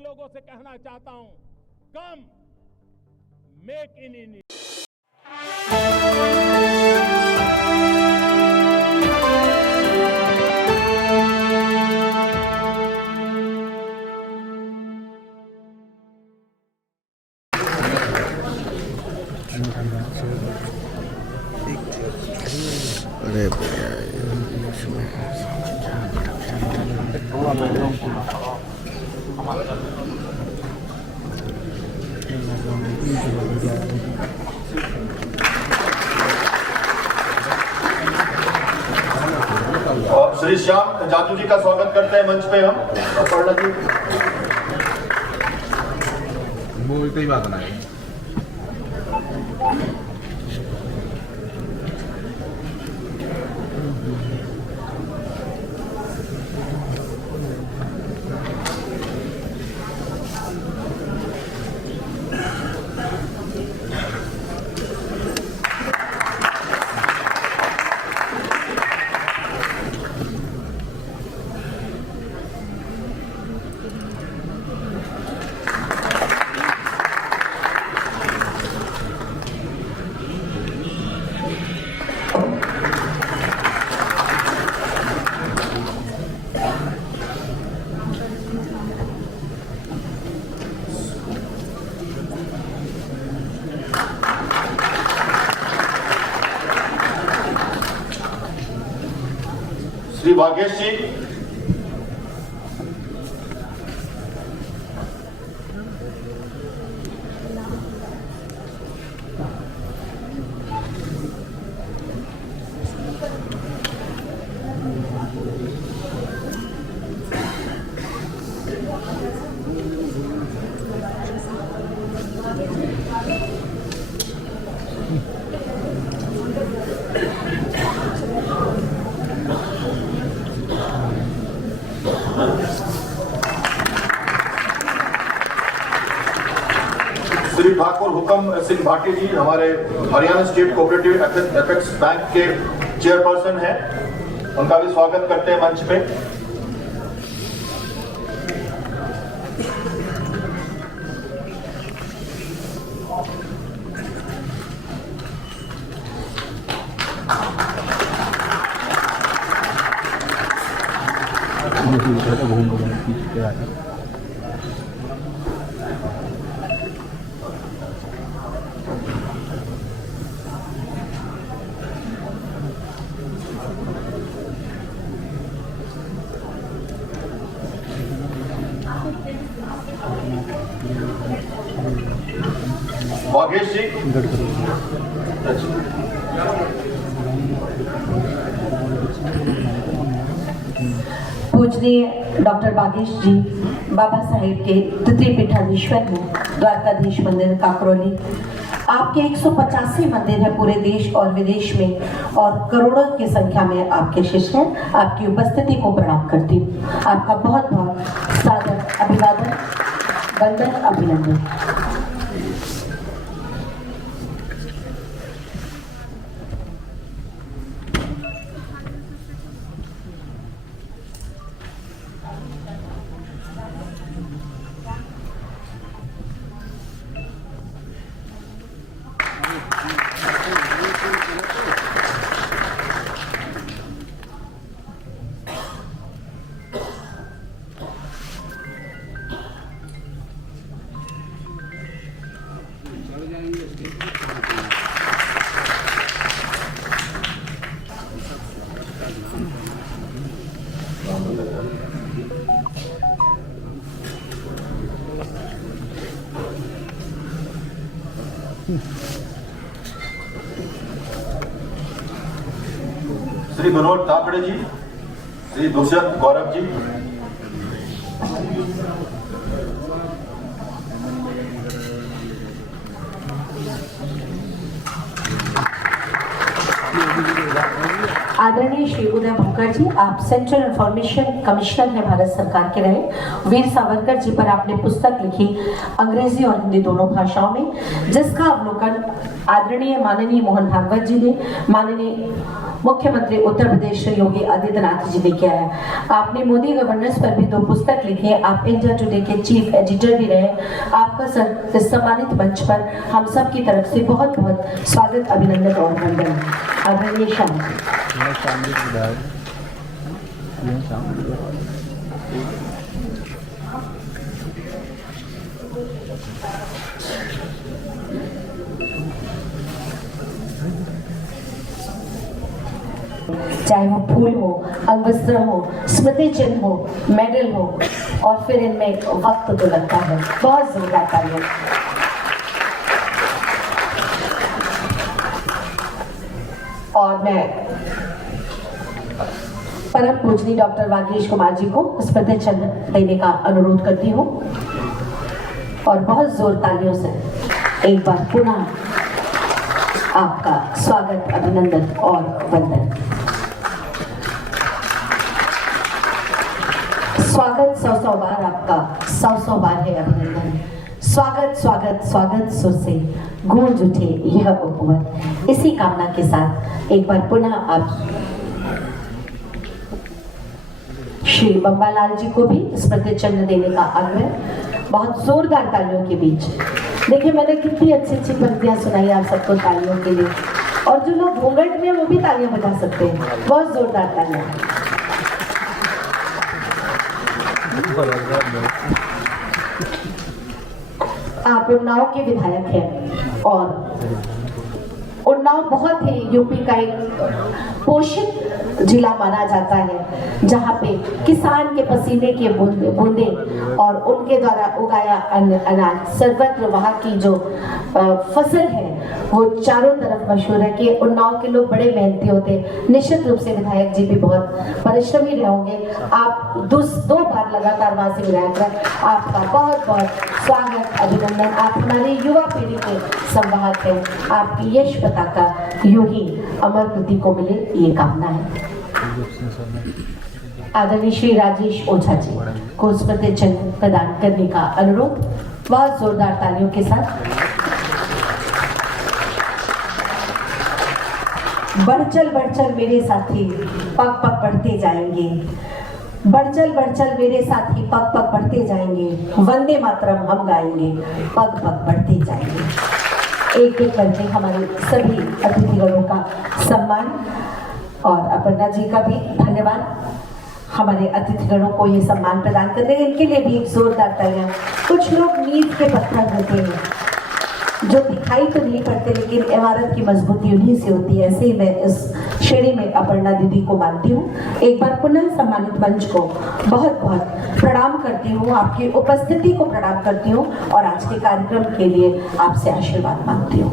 लोगों से कहना चाहता हूं, कम मेक इन इंडिया। अरे और श्री श्याम जादू जी का स्वागत करते हैं मंच पे हम। बोलते ही बात नहीं। श्री भागेश जी, श्री ठाकुर हुकम सिंह भाटी जी हमारे Haryana state cooperative apex bank के चेयरपर्सन हैं, उनका भी स्वागत करते हैं मंच पे। भागेश जी, पूजनीय डॉक्टर बागेश जी बाबा साहेब के तृतीय पीठाधीश्वर हैं, द्वारकाधीश मंदिर काकरौली। आपके 185 मंदिर है पूरे देश और विदेश में और करोड़ों की संख्या में आपके शिष्य हैं। आपकी उपस्थिति को प्रणाम करती हूँ। आपका बहुत बहुत सादर अभिवादन, वंदन, अभिनंदन। श्री मनोज ताकड़े जी, श्री दुष्यंत गौरव जी, आदरणीय आदरणीय श्री उदय भुक्कड़ जी, आप सेंट्रल इंफॉर्मेशन कमिश्नर हैं भारत सरकार के रहे। वीर सावरकर जी पर आपने पुस्तक लिखी अंग्रेजी और हिंदी दोनों भाषाओं में, जिसका अवलोकन आदरणीय माननीय मोहन भागवत जी ने, माननीय मुख्यमंत्री उत्तर प्रदेश श्री योगी आदित्यनाथ जी ने किया है। आपने मोदी गवर्नेंस पर भी 2 पुस्तक लिखी है। आप इंडिया टुडे के चीफ एडिटर भी रहे। आपका सम्मानित मंच पर हम सब की तरफ से बहुत बहुत स्वागत, अभिनंदन और वंदन। आदरणीय शाम चाहे वो फूल हो, अंगवस्त्र हो, स्मृति चिन्ह हो, मेडल हो, और फिर इनमें वक्त तो लगता है। बहुत जोरदार तालियां। और मैं परम पूजनीय डॉक्टर वागीश कुमार जी को स्मृति चिन्ह देने का अनुरोध करती हूँ, और बहुत जोर तालियों से एक बार पुनः आपका स्वागत, अभिनंदन और वंदन। स्वागत 100 बार आपका, 100 बार है अभिनंदन। स्वागत स्वागत स्वागत सुर से गूंज उठे यह उपवन। इसी कामना के साथ एक बार पुनः आप श्री बम्बालाल जी को भी स्मृति चिन्ह देने का आग्रह, बहुत जोरदार तालियों के बीच। देखिए मैंने कितनी अच्छी अच्छी पंक्तियां सुनाई आप सबको तालियों के लिए, और जो लोग घूंघट में वो भी तालियां बजा सकते हैं। बहुत जोरदार तालियां। आप उन्नाव के विधायक हैं, और उन्नाव बहुत ही यूपी का एक पोषित जिला माना जाता है, जहाँ पे किसान के पसीने के बूंदे और उनके द्वारा उगाया अनाज सर्वत्र वहाँ की जो फसल है वो चारों तरफ मशहूर है कि उन्नाव के लोग बड़े मेहनती होते हैं। निश्चित रूप से विधायक जी भी बहुत परिश्रमी रहे होंगे। आप 2 बार लगातार वहाँ से विधायक रहे। आपका बहुत बहुत स्वागत, अभिनंदन। आप हमारी युवा पीढ़ी के संवाहक हैं। आपकी यश पताका यूं ही अमर कृति को मिले, ये कामना है। आदरणीय श्री राजेश ओझा जी को स्मृति चिन्ह प्रदान करने का अनुरोध, बहुत जोरदार तालियों के साथ। बढ़ चल मेरे साथी पग पग बढ़ते जाएंगे, बढ़ चल मेरे साथी पग पग बढ़ते जाएंगे, वंदे मातरम हम गाएंगे, पग पग बढ़ते जाएंगे। एक एक करके हमारे सभी अतिथिगणों का सम्मान, और अपर्णा जी का भी धन्यवाद हमारे अतिथिगणों को ये सम्मान प्रदान करते हैं। इनके लिए भी एक जोरदार तालियां। कुछ लोग नींव के पत्थर होते हैं जो दिखाई तो नहीं पड़ते, लेकिन इमारत की मजबूती उन्हीं से होती है। ऐसे ही मैं इस श्रेणी में अपर्णा दीदी को मानती हूँ। एक बार पुनः सम्मानित मंच को बहुत बहुत प्रणाम करती हूँ, आपकी उपस्थिति को प्रणाम करती हूँ, और आज के कार्यक्रम के लिए आपसे आशीर्वाद मांगती हूँ।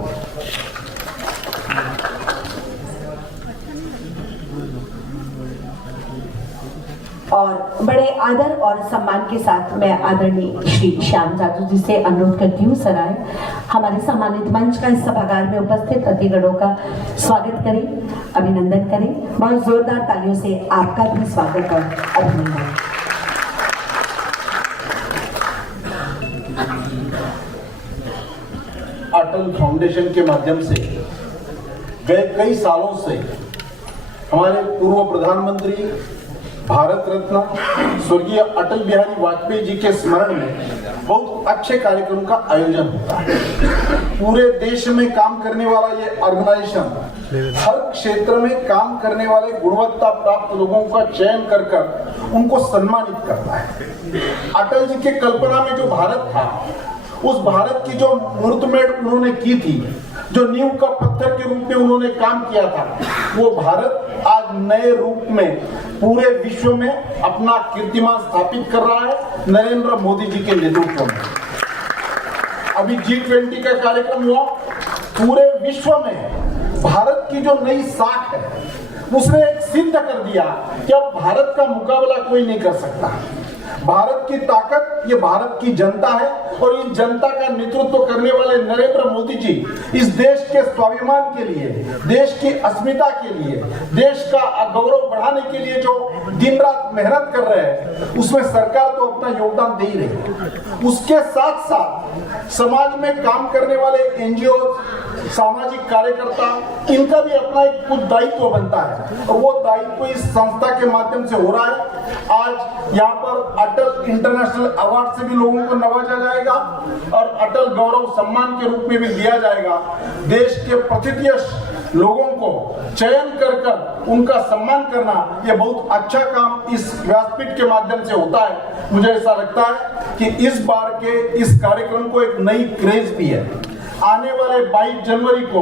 और बड़े आदर और सम्मान के साथ मैं आदरणीय श्री श्याम जाजू जी से अनुरोध करती हूँ, सर आए हमारे सम्मानित मंच का इस सभागार में उपस्थित अतिथिगणों का स्वागत करें, अभिनंदन करें। बहुत जोरदार तालियों से आपका भी स्वागत और अभिनंदन। अटल फाउंडेशन के माध्यम से गए कई सालों से हमारे पूर्व प्रधानमंत्री भारत रत्न स्वर्गीय अटल बिहारी वाजपेयी जी के स्मरण में बहुत अच्छे कार्यक्रम का आयोजन होता है। पूरे देश में काम करने वाला ये ऑर्गेनाइजेशन हर क्षेत्र में काम करने वाले गुणवत्ता प्राप्त लोगों का चयन कर उनको सम्मानित करता है। अटल जी के कल्पना में जो भारत था, उस भारत की जो मुहूर्तमेढ़ उन्होंने की थी, जो नींव का पत्थर के रूप में उन्होंने काम किया था, वो भारत आज नए रूप में पूरे विश्व में अपना कीर्तिमान स्थापित कर रहा है नरेंद्र मोदी जी के नेतृत्व में। अभी G20 का कार्यक्रम हुआ, पूरे विश्व में भारत की जो नई साख है उसने एक सिद्ध कर दिया कि अब भारत का मुकाबला कोई नहीं कर सकता। भारत की ताकत ये भारत की जनता है और इस जनता का नेतृत्व करने वाले नरेंद्र मोदी जी इस देश के स्वाभिमान के लिए, देश की अस्मिता के लिए, देश का गौरव बढ़ाने के लिए जो दिन रात मेहनत कर रहे हैं, उसमें सरकार तो अपना योगदान दे ही रही है। उसके साथ साथ समाज में काम करने वाले एनजीओ, सामाजिक कार्यकर्ता, इनका भी अपना एक कुछ दायित्व बनता है और वो दायित्व इस संस्था के माध्यम से हो रहा है। आज यहाँ पर अटल इंटरनेशनल अवार्ड से भी लोगों को नवाजा जाएगा और अटल गौरव सम्मान के रूप में भी दिया जाएगा। देश के प्रतिष्ठित लोगों को चयन कर उनका सम्मान करना, यह बहुत अच्छा काम इस व्यासपीठ के माध्यम से होता है। मुझे ऐसा लगता है कि इस बार के इस कार्यक्रम को एक नई क्रेज भी है। आने वाले 22 जनवरी को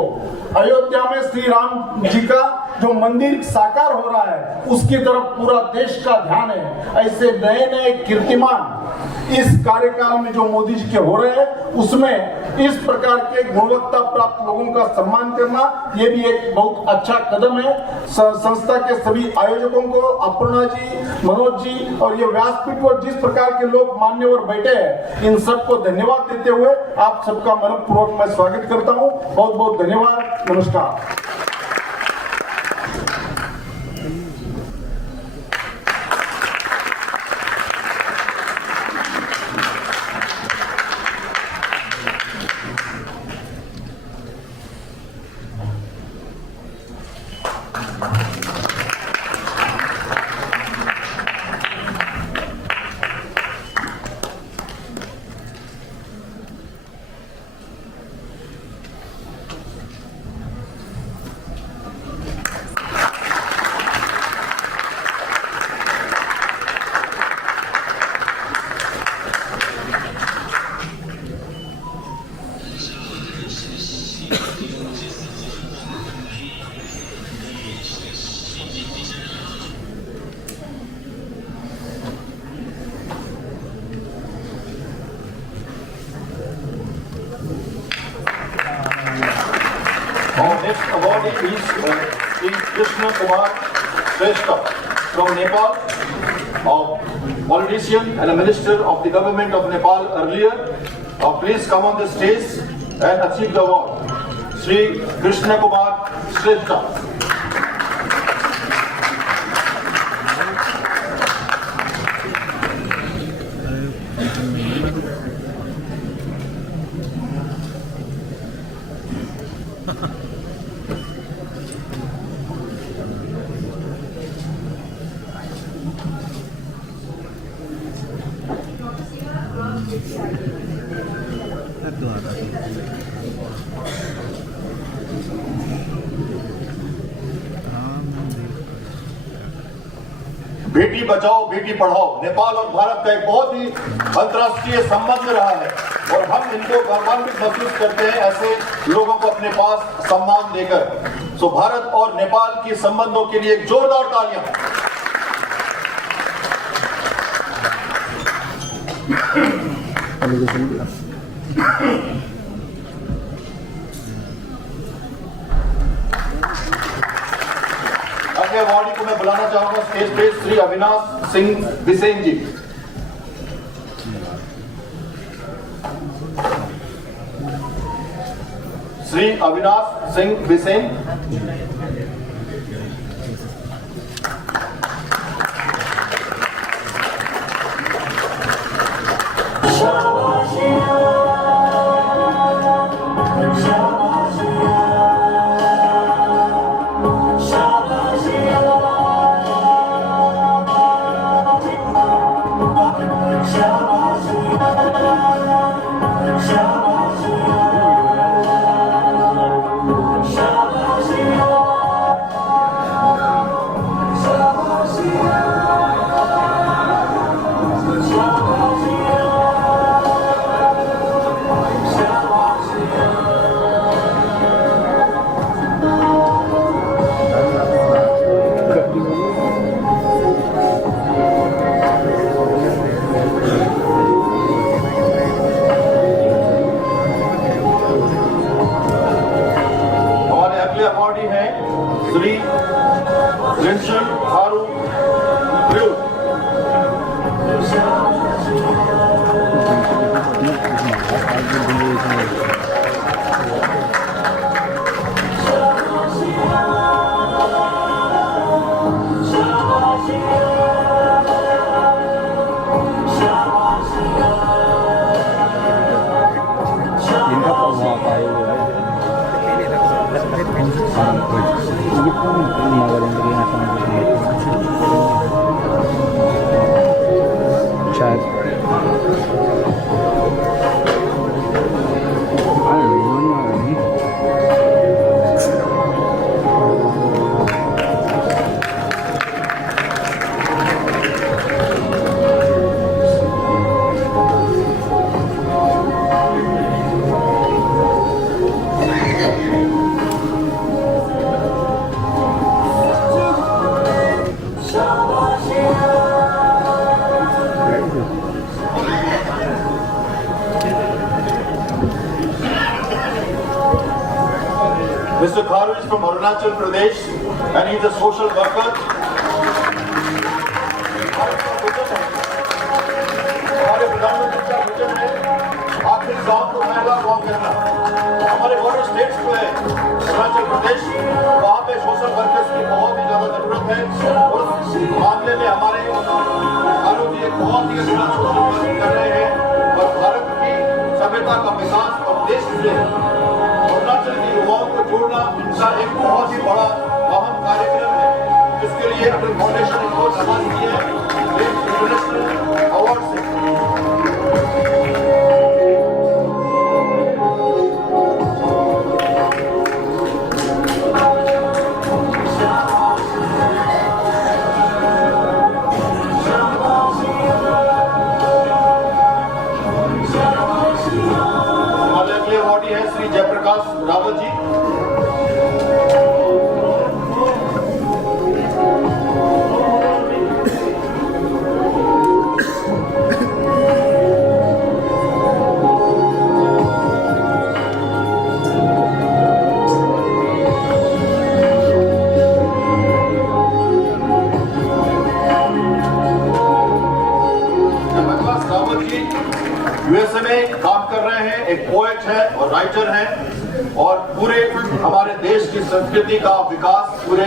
अयोध्या में श्री राम जी का जो मंदिर साकार हो रहा है, उसकी तरफ पूरा देश का ध्यान है। ऐसे नए नए कीर्तिमान इस कार्यकाल में जो मोदी जी के हो रहे हैं, उसमें इस प्रकार के गुणवत्ता प्राप्त लोगों का सम्मान करना, ये भी एक बहुत अच्छा कदम है। संस्था के सभी आयोजकों को, अपर्णा जी, मनोज जी और ये व्यासपीठ पर जिस प्रकार के लोग मान्यवर बैठे हैं, इन सबको धन्यवाद देते हुए आप सबका मनपूर्वक मैं स्वागत करता हूँ। बहुत बहुत धन्यवाद। नमस्कार। Our next awardee is Sri Krishna Kumar Shrestha from Nepal, a politician and a minister of the government of Nepal earlier. Please come on the stage and achieve the award. Sri Krishna Kumar Shrestha. Beti Bachao Beti Padhao Nepal और भारत का एक बहुत ही अंतर्राष्ट्रीय संबंध रहा है और हम इनको गौरवान्वित महसूस करते हैं ऐसे लोगों को अपने पास सम्मान देकर। सो भारत और नेपाल के संबंधों के लिए एक जोरदार तालियां। अगले अवार्डी को मैं बुलाना चाहूंगा स्टेज पे श्री अविनाश सिंह बिसेन जी। श्री अविनाश सिंह बिसेन। Shabbat जिनका प्रभाव आए हुए हैं ये नगर इंद्रियां शायद Mr. Tharu is from Arunachal Pradesh and he is a social worker. हमारे प्रधानमंत्री का विजन है आखिर गांव को पहला गांव कहना। हमारे बॉर्डर स्टेट्स जो है अरुणाचल प्रदेश, वहाँ पे सोशल वर्कर्स की बहुत ही ज्यादा जरूरत है और उस मामले में हमारे थारू जी एक बहुत ही अच्छा सोशल वर्क कर रहे हैं और भारत की सभ्यता का विकास और देश से अरुणाचल के युवाओं को जोड़ना इनका एक बहुत ही बड़ा अहम कार्यक्रम है, जिसके लिए अटल फाउंडेशन इनको नवाज किया है इंटरनेशनल अवार्ड से। हमारे अगले अवार्डी है श्री जयप्रकाश रावत जी। यूएसए में काम कर रहे हैं, एक पोएट है और राइटर है और पूरे हमारे देश की संस्कृति का विकास पूरे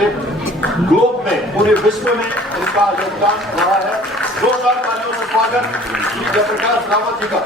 ग्लोब में, पूरे विश्व में इनका योगदान रहा है। 2 साल तालियों से स्वागत श्री जयप्रकाश रावत जी का।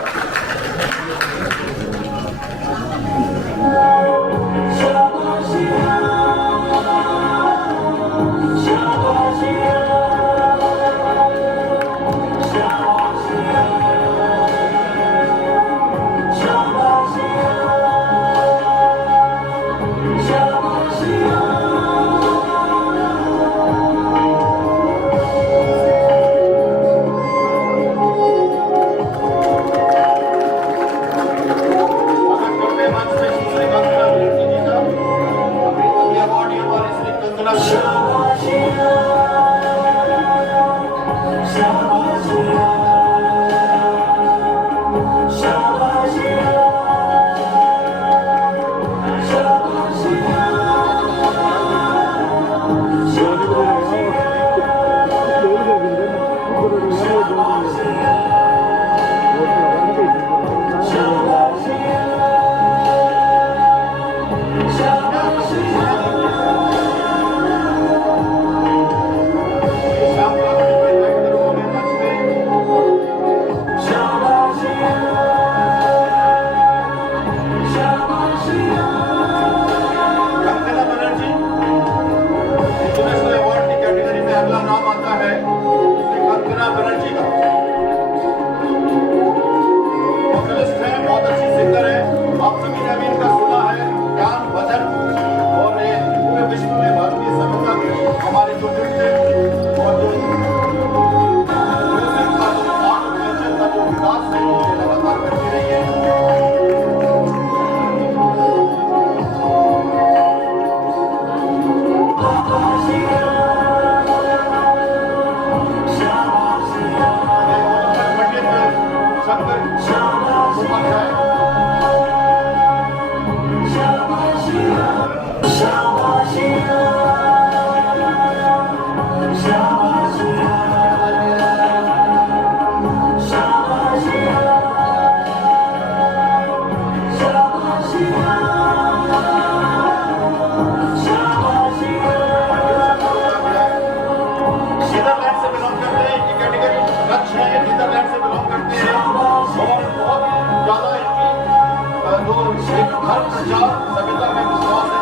धर्म प्रचार सभ्यता में विश्वास है।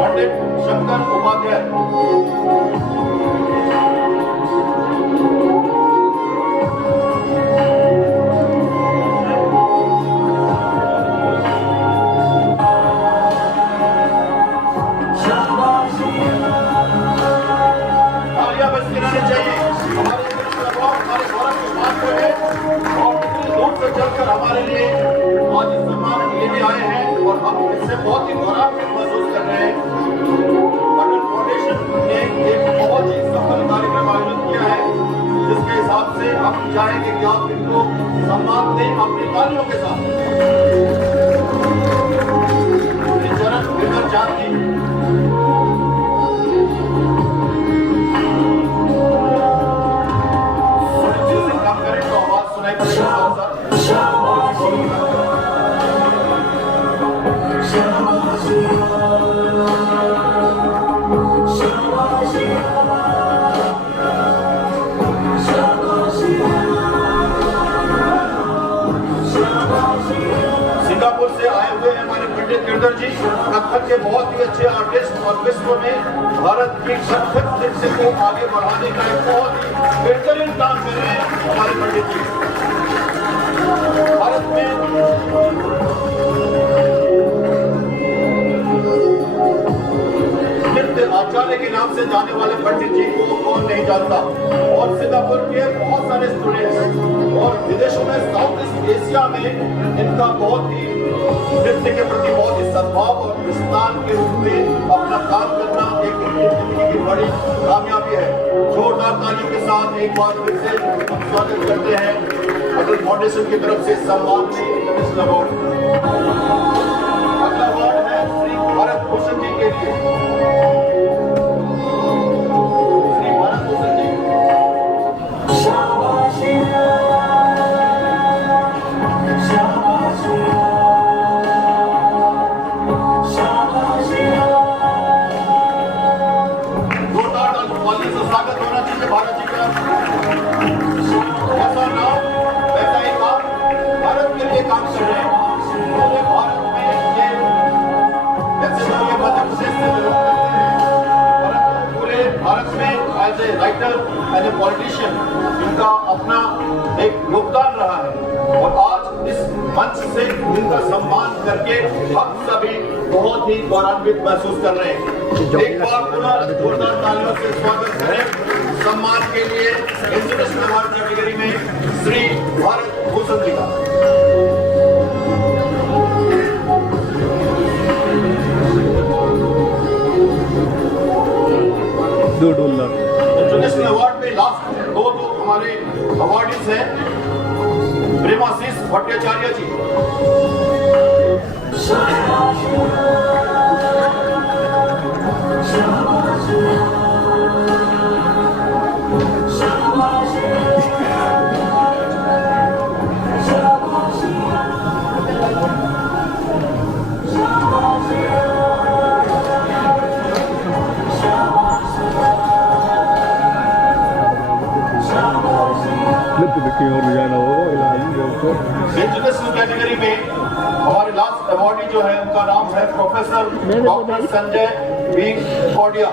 पंडित शंकर उपाध्याय। हमारे लिए आज इस सम्मान लेने आए हैं और हम इससे बहुत ही गौरवान्वित महसूस कर रहे हैं। अटल फाउंडेशन ने एक बहुत ही सफल कार्यक्रम आयोजित किया है, जिसके हिसाब से हम चाहेंगे कि आप इनको सम्मान दें अपनी तालियों के साथ। चरण विकर चांद जी। काम करें तो आवाज सुनाई पड़ेगा। सिंगापुर से आए हुए हैं हमारे पंडित गिरधर जी, कथक के बहुत ही अच्छे आर्टिस्ट और विश्व में भारत की कथक नृत्य को आगे बढ़ाने का एक बहुत ही बेहतरीन काम कर रहे हैं हमारे पंडित जी। भारत में नृत्य आचार्य के नाम से जाने वाले पंडित जी को कौन नहीं जानता, और सिंगापुर के बहुत सारे स्टूडेंट्स और विदेशों में साउथ ईस्ट एशिया में इनका बहुत ही नृत्य के प्रति बहुत ही सद्भाव और विस्तार के रूप में अपना काम करना एक जिंदगी की बड़ी कामयाबी है। जोरदार तालियों के साथ एक बार फिर से हम स्वागत करते हैं अटल फाउंडेशन की तरफ से सम्मान में इंटरनेशनल अवार्ड। अगला अवार्ड है श्री भारत भूषण जी के लिए। श्री भारत भूषण जी। स्वागत होना चाहिए भारत जी का। ऐसा नाम वैसा ही काम, भारत के लिए काम कर रहे हैं। पूरे भारत में ये जैसे तो ये मध्य प्रदेश से बिलोंग करते हैं, परंतु पूरे भारत में as a writer as a politician इनका अपना एक योगदान रहा है, और आज इस मंच से इनका सम्मान करके हम सभी बहुत ही गौरवान्वित महसूस कर रहे हैं। एक बार पुनः जोरदार तालियों से स्वागत करें सम्मान के लिए इंटरनेशनल अवार्ड कैटेगरी में श्री भारत भूषण जी का। इंटरनेशनल अवार्ड में लास्ट दो हमारे अवार्डीज हैं प्रेमाशीष भट्टाचार्य जी। इंटरनेशनल कैटेगरी में हमारे लास्ट अवार्डी जो है उनका नाम है professor doctor Sanjay B Kodia.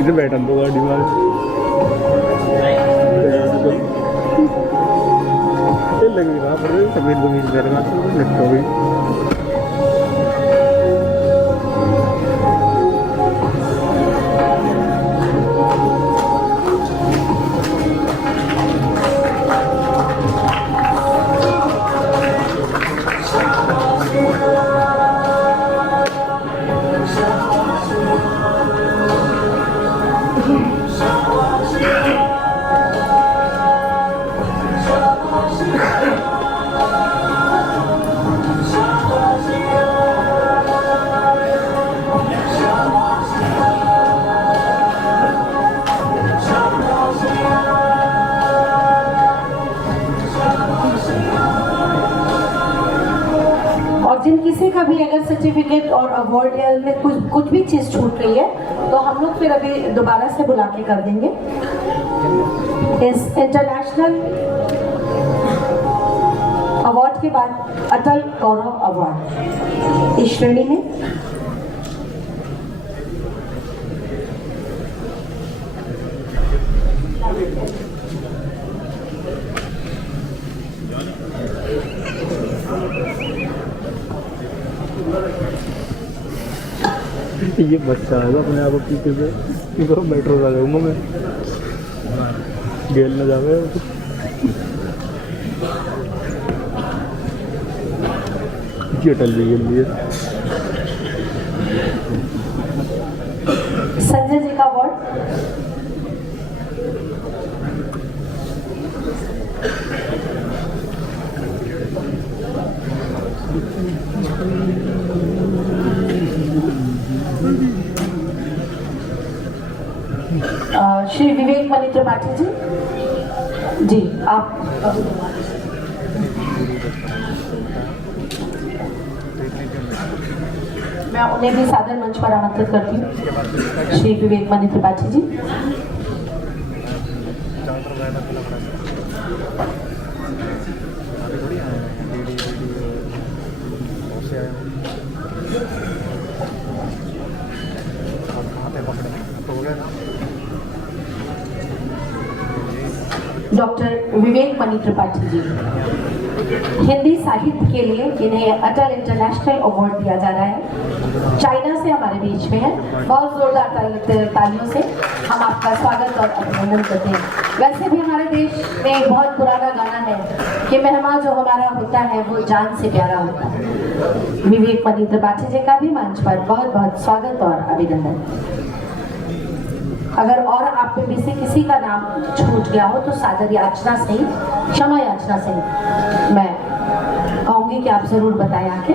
इधर बैठा दो गाड़ी में लग रहा पर समीर गमीर करना लगता है। जिन किसी का भी अगर सर्टिफिकेट और अवार्ड या में कुछ भी चीज़ छूट रही है तो हम लोग फिर अभी दोबारा से बुला के कर देंगे। इस इंटरनेशनल अवार्ड के बाद अटल गौरव अवार्ड इस श्रेणी में ये बच्चा है अपने आप पीछे से क्योंकि मेट्रो आ जाऊंगा मैं गेल न जावे अटल जी के लिए संजय जी का अवार्ड श्री विवेक मणि त्रिपाठी जी आप मैं उन्हें भी सादर मंच पर आमंत्रित करती हूँ। श्री विवेक मणि त्रिपाठी जी डॉक्टर विवेक मणि त्रिपाठी जी हिंदी साहित्य के लिए इन्हें अटल इंटरनेशनल अवार्ड दिया जा रहा है। चाइना से हमारे बीच में है। बहुत जोरदार तालियों से हम आपका स्वागत और अभिनंदन करते हैं। वैसे भी हमारे देश में एक बहुत पुराना गाना है कि मेहमान जो हमारा होता है वो जान से प्यारा होता है। विवेक मणि त्रिपाठी जी का भी मंच पर बहुत बहुत स्वागत और अभिनंदन। अगर और आप में से किसी का नाम छूट गया हो तो सादर याचना से ही, क्षमा याचना से ही मैं कहूंगी कि आप जरूर बताएं आके।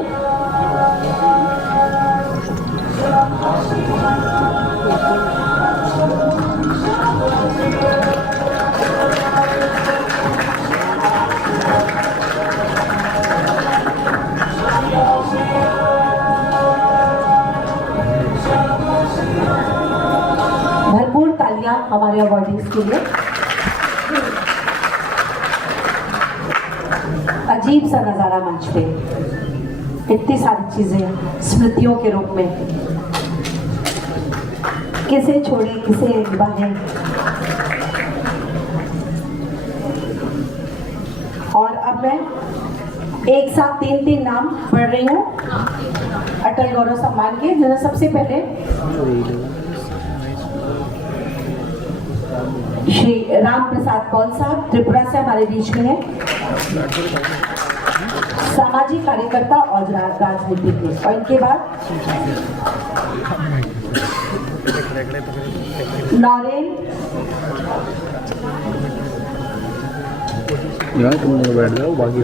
भरपूर तालियां हमारे अवार्डीज के लिए। अजीब सा नजारा मंच पे, इतनी सारी चीजें स्मृतियों के रूप में, किसे छोड़े किसे निभाए। और अब मैं एक साथ तीन नाम पढ़ रही हूँ अटल गौरव सम्मान के, जिन्हें सबसे पहले श्री राम प्रसाद कौल साहब त्रिपुरा से हमारे बीच में है, सामाजिक कार्यकर्ता और राजनीतिज्ञ। और इनके बाद नौरेन बैठ जाओ बाकी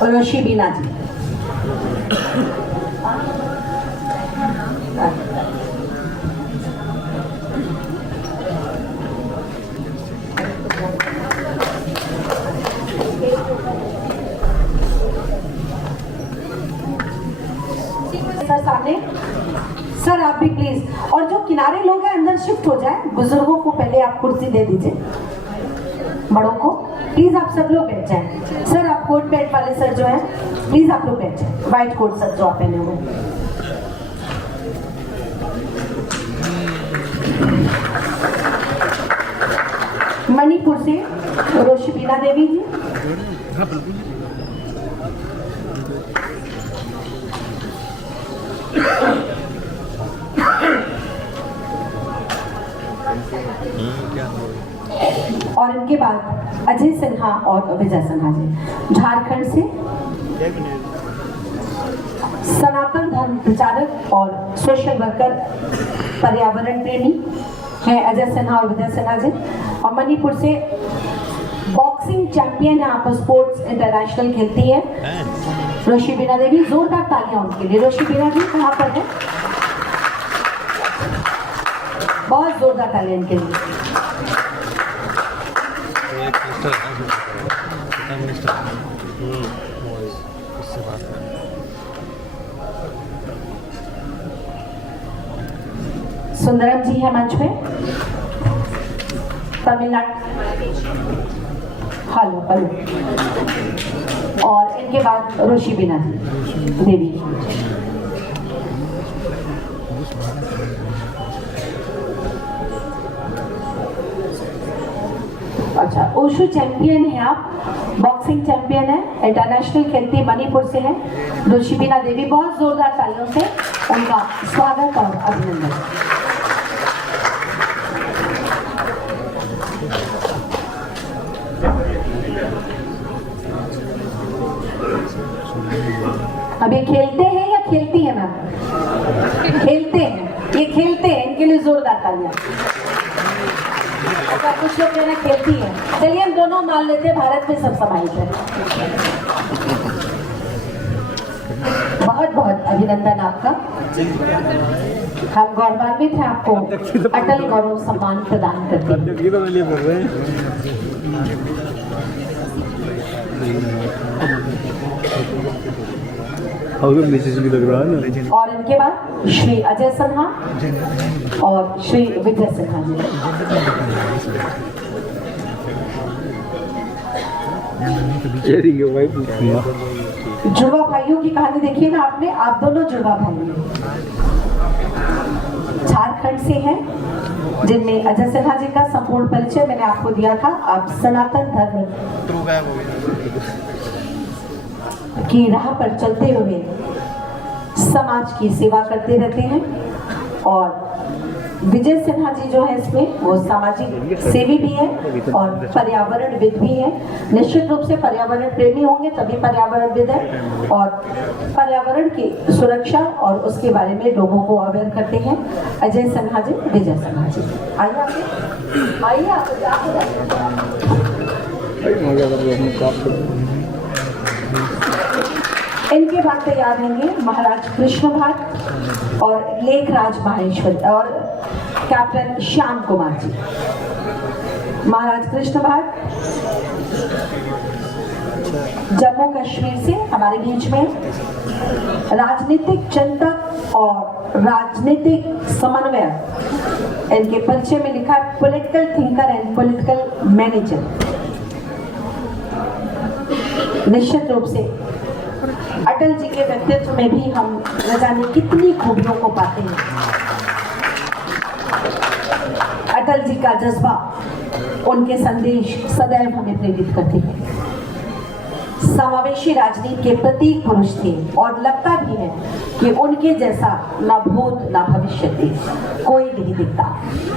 और ऋषि बीना जी। सर सामने, सर आप भी प्लीज, और जो किनारे लोग हैं अंदर शिफ्ट हो जाए। बुजुर्गों को पहले आप कुर्सी दे दीजिए, बड़ों को प्लीज आप सब लोग बैठ जाएं। सर आप कोट पैंट वाले सर जो हैं प्लीज आप लोग बैठ जाएं, व्हाइट कोट सर जो आप पहने हुए। मणिपुर से रोशिबीना देवी जी, और इनके बाद अजय सिन्हा और विजय सिन्हा जी। झारखंड से सनातन धर्म प्रचारक और सोशल वर्कर, पर्यावरण प्रेमी हैं अजय सिन्हा और विजय सिन्हा जी। और मणिपुर से बॉक्सिंग चैंपियन यहाँ पर स्पोर्ट्स इंटरनेशनल खेलती है रोशिबीना देवी। जोरदार तालियां उनके लिए। रोशिबीना जी कहाँ पर है? बहुत जोरदार तालियां इनके लिए। सुंदरम जी है मंच में। तमिलनाडु, हेलो हेलो, और इनके बाद रोशिबिना देवी। अच्छा, ओशु चैंपियन है आप, बॉक्सिंग चैंपियन है, इंटरनेशनल खेलती मणिपुर से है रोशिबिना देवी। बहुत जोरदार तालियों से उनका स्वागत और अभिनंदन। अब ये खेलते हैं या खेलती है मैम? खेलते हैं, ये खेलते हैं, इनके लिए जोरदार तालियां। अच्छा, कुछ लोग कहना खेलती है, चलिए हम दोनों मान लेते हैं, भारत में सब समाहित है। बहुत बहुत अभिनंदन आपका। हम गौरवान्वित हैं आपको अटल गौरव सम्मान प्रदान करते हैं। मैसेज भी लग रहा है ना। और इनके बाद श्री अजय सिन्हा और श्री विजय सिन्हा जी। जुड़वा भाइयों की कहानी देखिए ना आपने, आप दोनों जुड़वा भाई झारखंड से हैं, जिनमें अजय सिन्हा जी का संपूर्ण परिचय मैंने आपको दिया था। आप सनातन धर्म की राह पर चलते हुए समाज की सेवा करते रहते हैं, और विजय सिन्हा जी जो है इसमें वो सामाजिक सेवी भी है और पर्यावरणविद भी है। निश्चित रूप से पर्यावरण प्रेमी होंगे तभी पर्यावरणविद है, और पर्यावरण की सुरक्षा और उसके बारे में लोगों को अवेयर करते हैं अजय सिन्हा जी, विजय सिन्हा जी। आइए इनके बाद तैयार होंगे महाराज कृष्ण भाट और लेखराज माहेश्वर और कैप्टन श्याम कुमार जी। महाराज कृष्ण भाट जम्मू कश्मीर से हमारे बीच में राजनीतिक चिंतक और राजनीतिक समन्वयक। इनके परिचय में लिखा है political thinker and political manager. निश्चित रूप से अटल जी के व्यक्तित्व में भी हम न जाने कितनी खूबियों को पाते हैं। अटल जी का जज्बा, उनके संदेश सदैव हमें प्रेरित करते हैं। समावेशी राजनीति के प्रतीक पुरुष थे, और लगता भी है कि उनके जैसा ना भूत ना भविष्य थे कोई नहीं दिखता।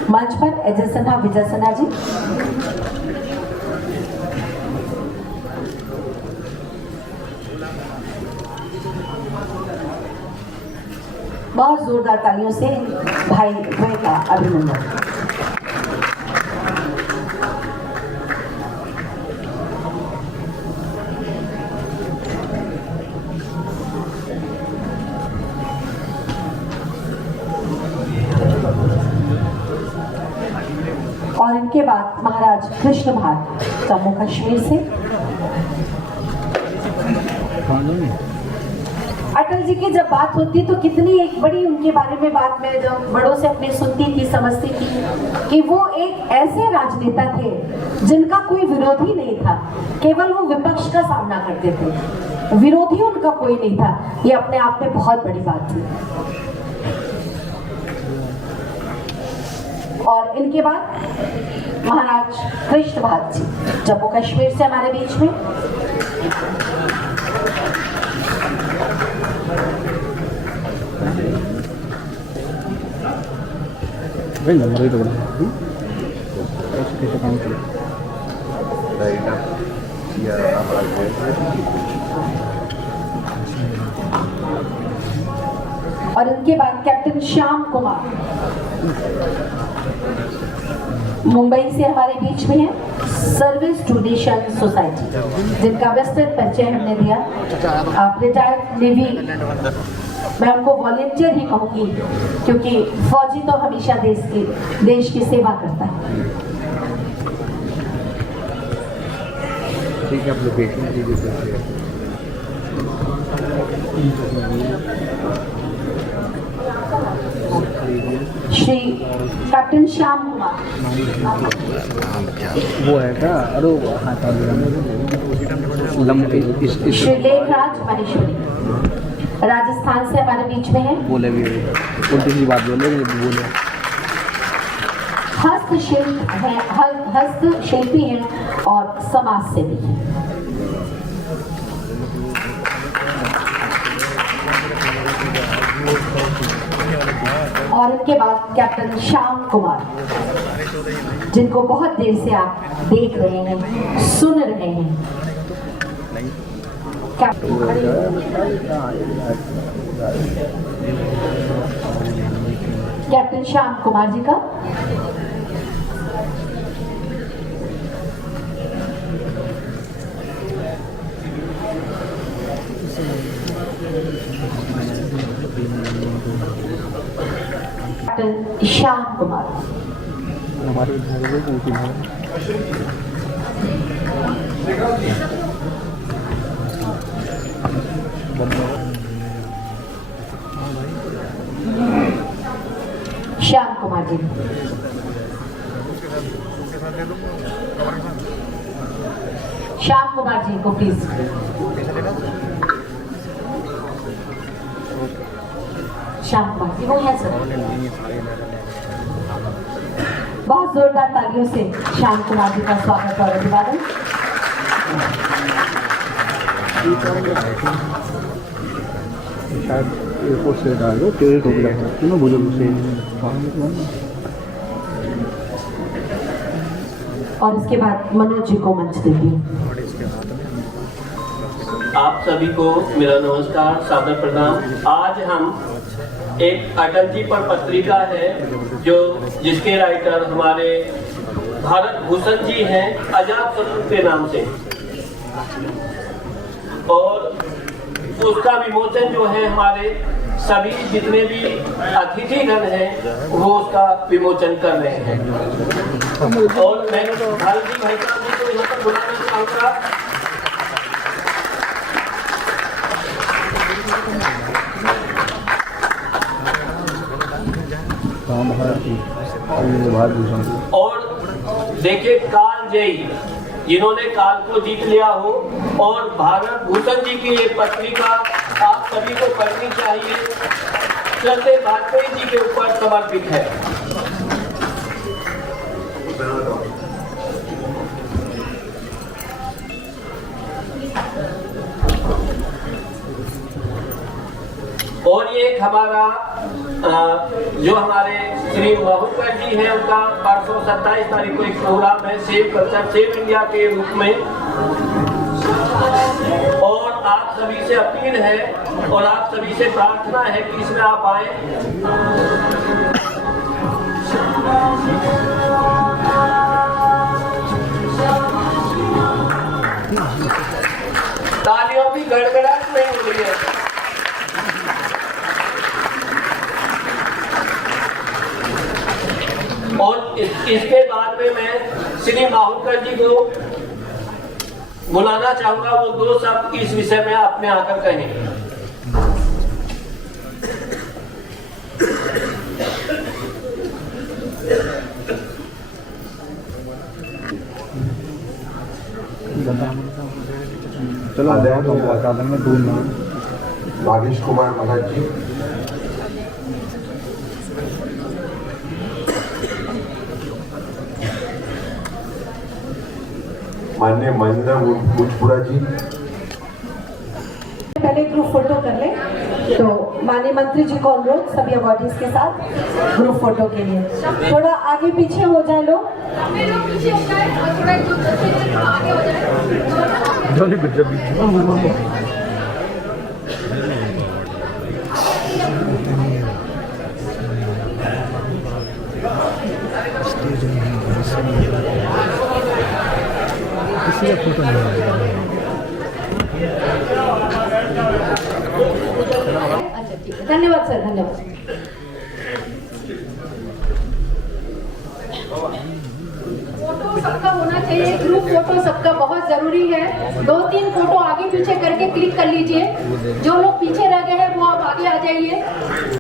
मंच पर अजय सिन्हा, विजय सिन्हा जी। बहुत जोरदार तालियों से भाई द्वय का अभिनंदन। और इनके बाद महाराज कृष्ण भाट जम्मू कश्मीर से। अटल जी की जब बात होती तो कितनी एक बड़ी उनके बारे में बात मैं जब बड़ों से अपनी सुनती थी, समझती थी कि वो एक ऐसे राजनेता थे जिनका कोई विरोधी नहीं था, केवल वो विपक्ष का सामना करते थे, विरोधी उनका कोई नहीं था। ये अपने आप में बहुत बड़ी बात थी। और इनके बाद महाराज कृष्ण भाट जी जम्मू कश्मीर से हमारे बीच में। और इनके बाद कैप्टन श्याम कुमार मुंबई से हमारे बीच में है, सर्विस डोनेशन सोसाइटी, जिनका विस्तृत परिचय हमने दिया। आप रिटायर्ड नेवी, मैं उनको वॉलंटियर ही कहूंगी क्योंकि फौजी तो हमेशा देश की सेवा करता है। ठीक है, आप लोकेशन दीजिए। श्री कैप्टन श्याम कुमार, वो है क्या? अरे श्री लेखराज महेश्वरी राजस्थान से हमारे बीच में है। बोले भी उल्टी सी बात बोले बोले हस्तशिल्पी हैं और समाज सेवी हैं। और इनके बाद कैप्टन श्याम कुमार, जिनको बहुत देर से आप देख रहे हैं, सुन रहे हैं। कैप्टन श्याम कुमार जी का कैप्टन श्याम कुमार, हमारे श्याम कुमार जी, श्याम कुमार जी को प्लीज। श्याम कुमार जी वो है सर। बहुत जोरदार तालियों से श्याम कुमार जी का स्वागत और अभिवादन। शायद एयरपोर्ट से डालो तेरे को भी लगता है बुजुर्ग से। और इसके बाद मनोज जी को मंच देंगे। आप सभी को मेरा नमस्कार, सादर प्रणाम। आज हम एक अटल जी पर पत्रिका है जिसके राइटर हमारे भारत भूषण जी हैं, आजाद शत्रु के नाम से, और उसका विमोचन जो है हमारे सभी जितने भी अतिथिगण हैं वो उसका विमोचन कर रहे हैं। और मैं भारत जी भाई साहब जी को यहाँ पर बुलाना चाहूँगा। और देखिए काल जयी, जिन्होंने काल को जीत लिया हो, और भारत भूषण जी की ये पत्रिका आप सभी को पढ़नी चाहिए, श्रद्धेय वाजपेयी जी के ऊपर समर्पित है। और ये एक हमारा जो हमारे श्री महुकर जी हैं, उनका परसों 27 तारीख को एक प्रोग्राम है सेव कल्चर सेव इंडिया के रूप में। और आप सभी से अपील है और आप सभी से प्रार्थना है कि इसमें आप आए। तालियों की गड़गड़ाहट नहीं हो रही है। और इसके बाद में मैं श्री माहुकर जी को बुलाना चाहूंगा, वो दो शब्द इस विषय में अपने आकर कहेंगे। चलो नागेश कुमार महाराज जी, माननीय महेंद्र भोजपुरा जी, पहले ग्रुप फोटो कर ले, तो माननीय मंत्री जी को अनुरोध सभी अवॉर्डीज के साथ ग्रुप फोटो के लिए थोड़ा आगे पीछे हो जाए लोग। किसी का फोटो नहीं अच्छा ठीक है, धन्यवाद सर, धन्यवाद। फोटो सबका होना चाहिए, ग्रुप फोटो सबका बहुत जरूरी है। 2-3 फोटो आगे पीछे करके क्लिक कर लीजिए। जो लोग पीछे रह गए हैं वो आप आगे आ जाइए।